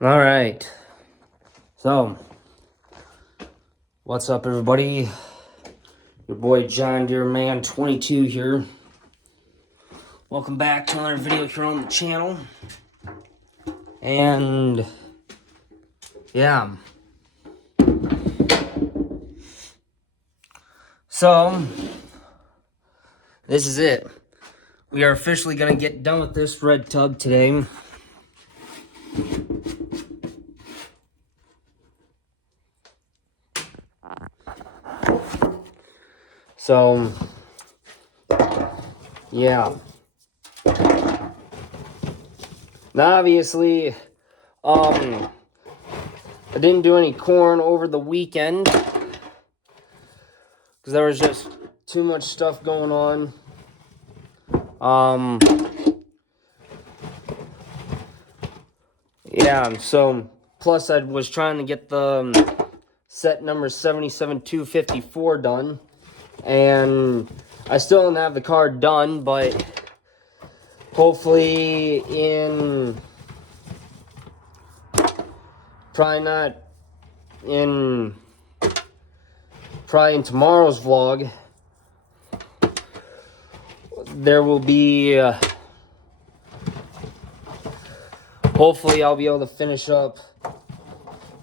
All right. So, what's up, everybody? Your boy John Deere Man 22 here. Welcome back to another video here on the channel. And yeah. So, this is it. We are officially going to get done with this red tub today. So, yeah. Now, obviously, I didn't do any corn over the weekend because there was just too much stuff going on. Yeah, so plus I was trying to get the set number 77254 done, and I still don't have the card done, but hopefully probably in tomorrow's vlog, there will be, hopefully I'll be able to finish up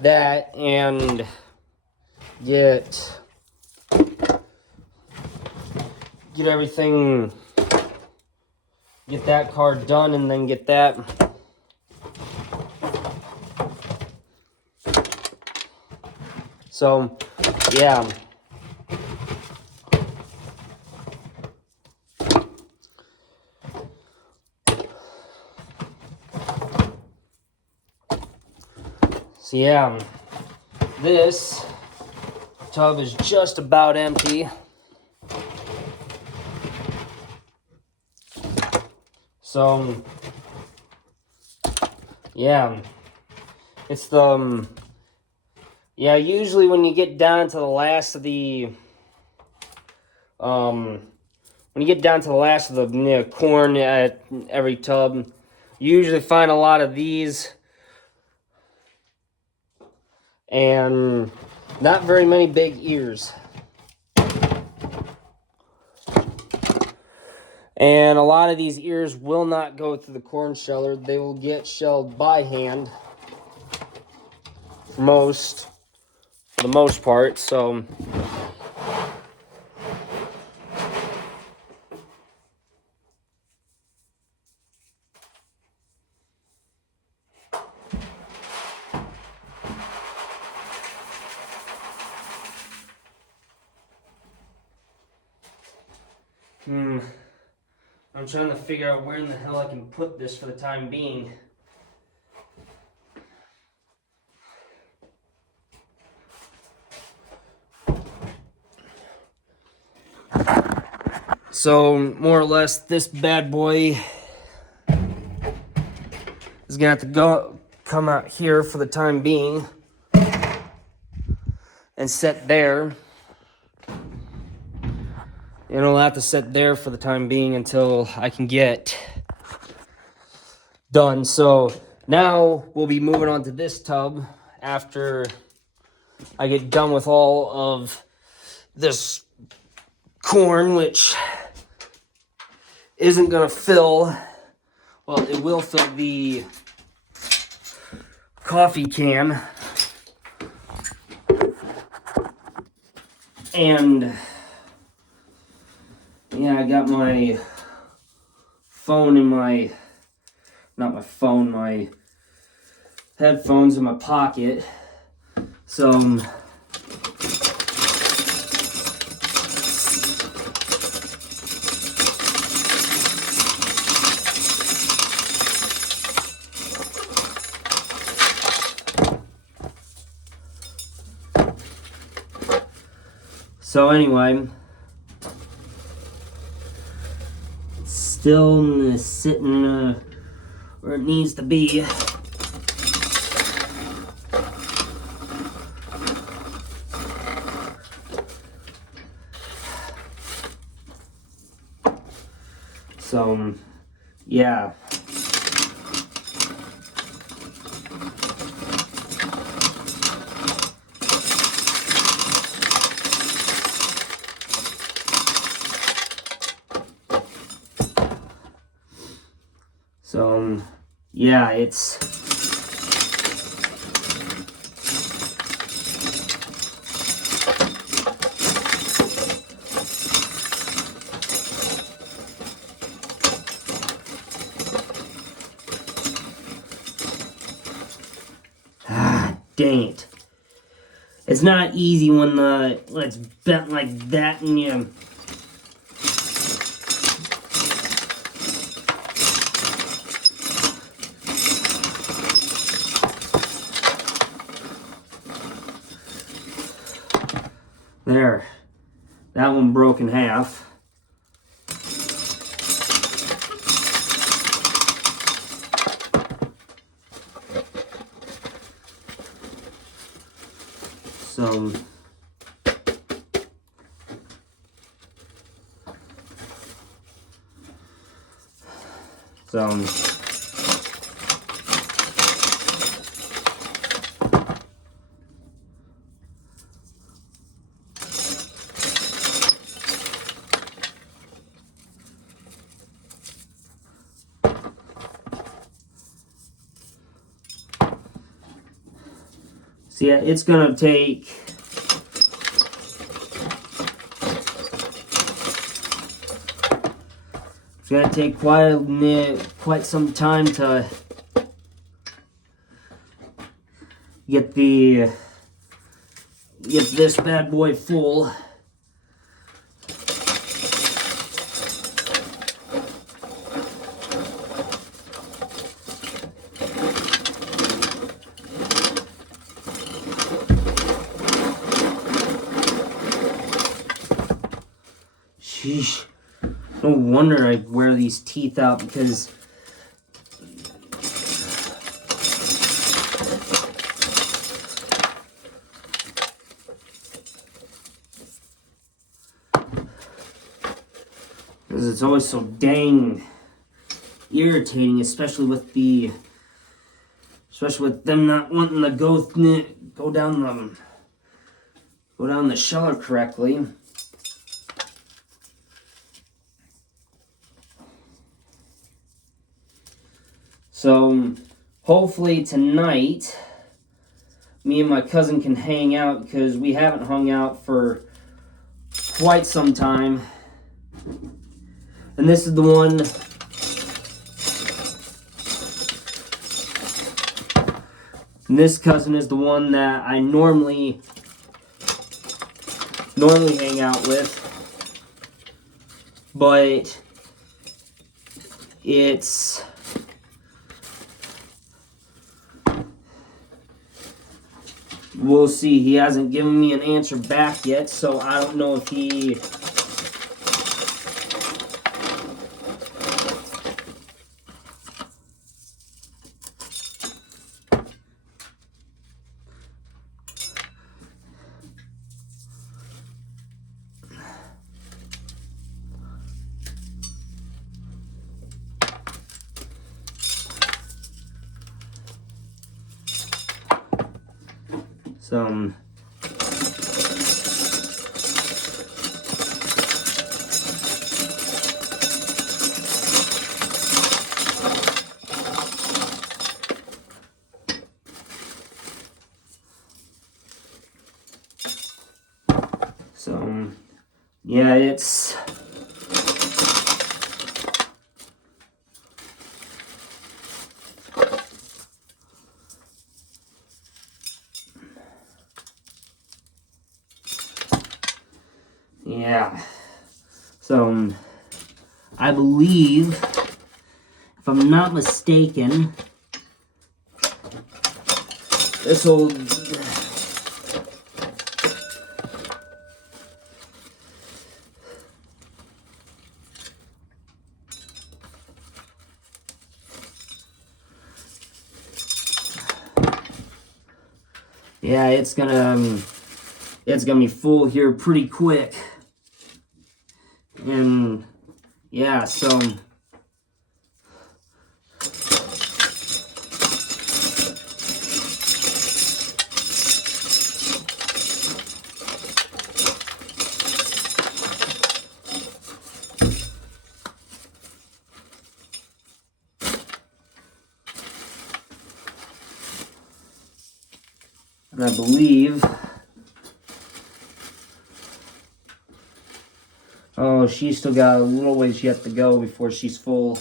that and get everything, get that card done, and then get that so yeah. So yeah, this tub is just about empty. So yeah, it's the usually when you get down to the last of the corn at every tub, you usually find a lot of these and not very many big ears. And a lot of these ears will not go through the corn sheller. They will get shelled by hand for the most part. So I'm trying to figure out where in the hell I can put this for the time being. So, more or less, this bad boy is gonna have to come out here for the time being and sit there. And it'll have to sit there for the time being until I can get done. So now we'll be moving on to this tub after I get done with all of this corn, which isn't gonna fill, well, it will fill the coffee can. And yeah, I got my phone in my, not my phone, my headphones in my pocket. So anyway, it's still sitting where it needs to be. So yeah. yeah, it's... Dang it. It's not easy when it's bent like that and you... There. That one broke in half. So see, it's gonna take... It's gonna take quite some time to get this bad boy full. Sheesh. No wonder I wear these teeth out, because it's always so dang irritating, especially with them not wanting to go down the sheller correctly. So hopefully tonight me and my cousin can hang out, because we haven't hung out for quite some time. And this is the one... And this cousin is the one that I normally hang out with. But it's... We'll see. He hasn't given me an answer back yet, so I don't know if he... yeah, it's... Yeah. So, I believe, if I'm not mistaken, this will... Yeah, it's gonna be full here pretty quick. And yeah, so And I believe, oh, she's still got a little ways yet to go before she's full.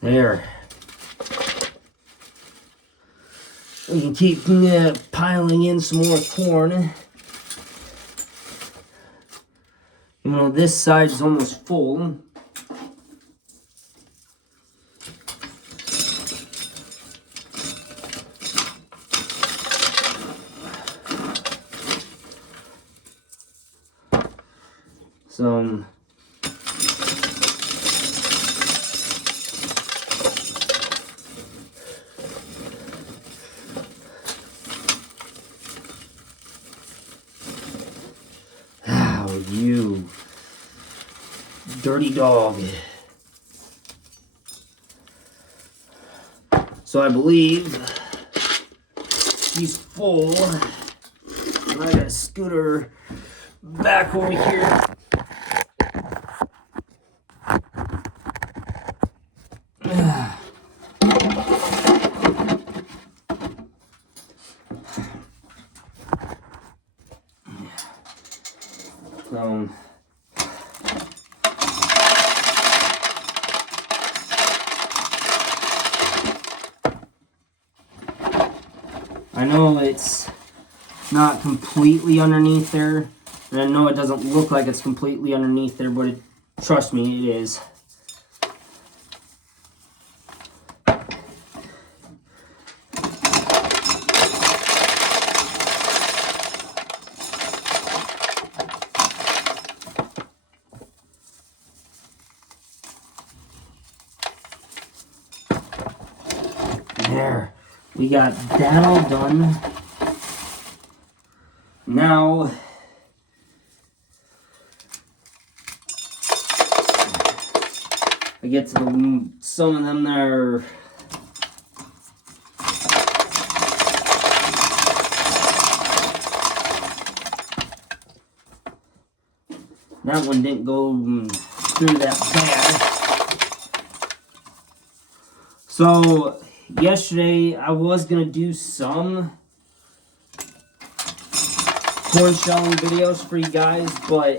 There. We can keep piling in some more corn. You know, this side's almost full. Some you dirty dog. So I believe he's full. And I gotta scoot her back over here. I know it's not completely underneath there, and I know it doesn't look like it's completely underneath there, but trust me, it is. There. We got that all done. Now, I get to some of them that are that one didn't go through that bad. So yesterday, I was going to do some corn shelling videos for you guys, but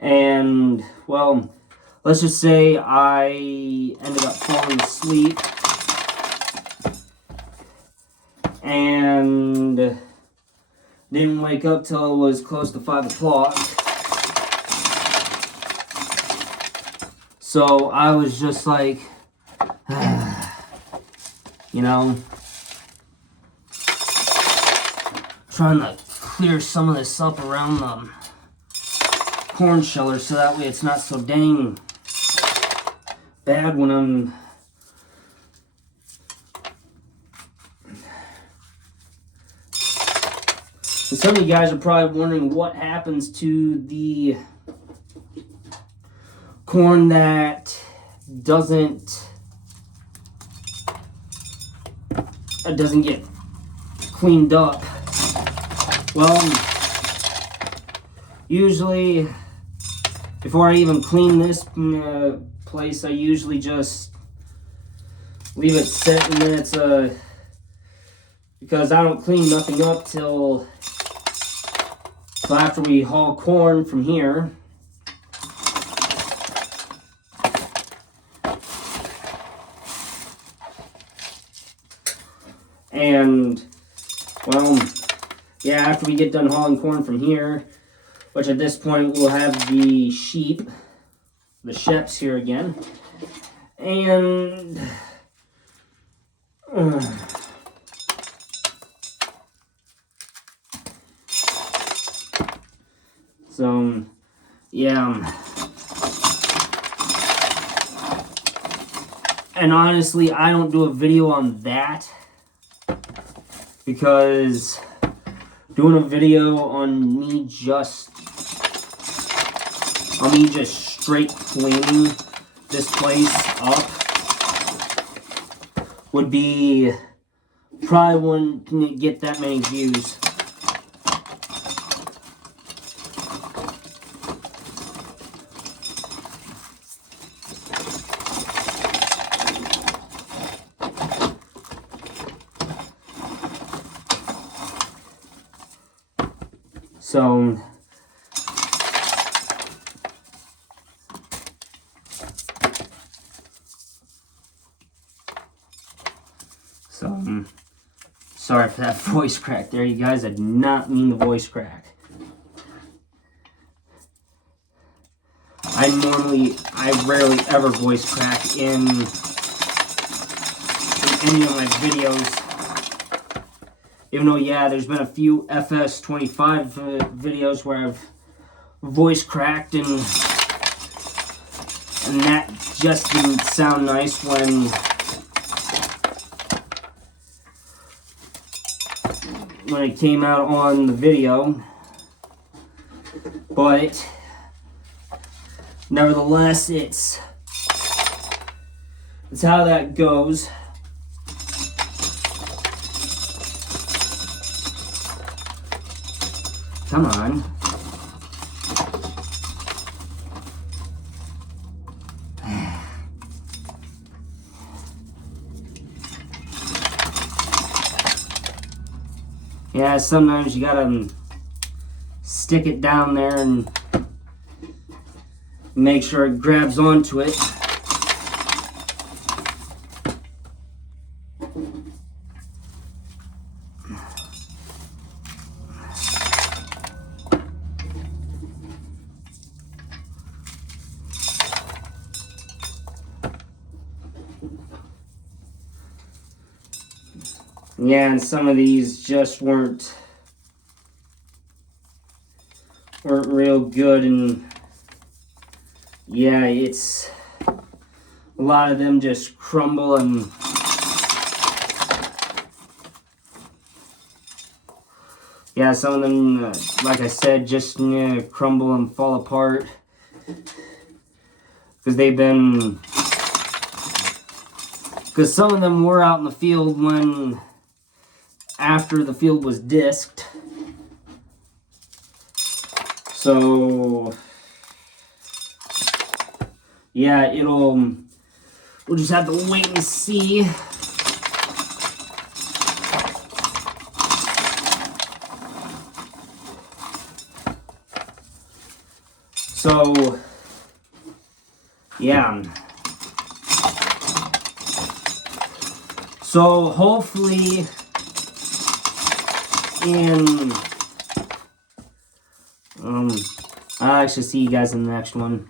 and, well, let's just say I ended up falling asleep and didn't wake up till it was close to 5 o'clock. So I was just like, you know, trying to clear some of this up around the corn sheller so that way it's not so dang bad when I'm and some of you guys are probably wondering what happens to the corn that doesn't get cleaned up. Well, usually before I even clean this place, I usually just leave it sit, and then it's because I don't clean nothing up till after we haul corn from here. And, well, yeah, after we get done hauling corn from here, which at this point we'll have the sheep the Sheps here again. And so, yeah. And honestly, I don't do a video on that because doing a video on me just straight cleaning this place up would be, probably wouldn't get that many views. So, sorry for that voice crack there, you guys. I did not mean the voice crack. I rarely ever voice crack in any of my videos. Even though, yeah, there's been a few FS25 videos where I've voice cracked, and that just didn't sound nice when it came out on the video. But nevertheless, it's how that goes. Come on. Yeah, sometimes you gotta stick it down there and make sure it grabs onto it. Yeah, and some of these just weren't real good, and yeah, it's a lot of them just crumble, and yeah, some of them, like I said, just crumble and fall apart because some of them were out in the field after the field was disked. So yeah, we'll just have to wait and see. So yeah. So hopefully I'll actually see you guys in the next one.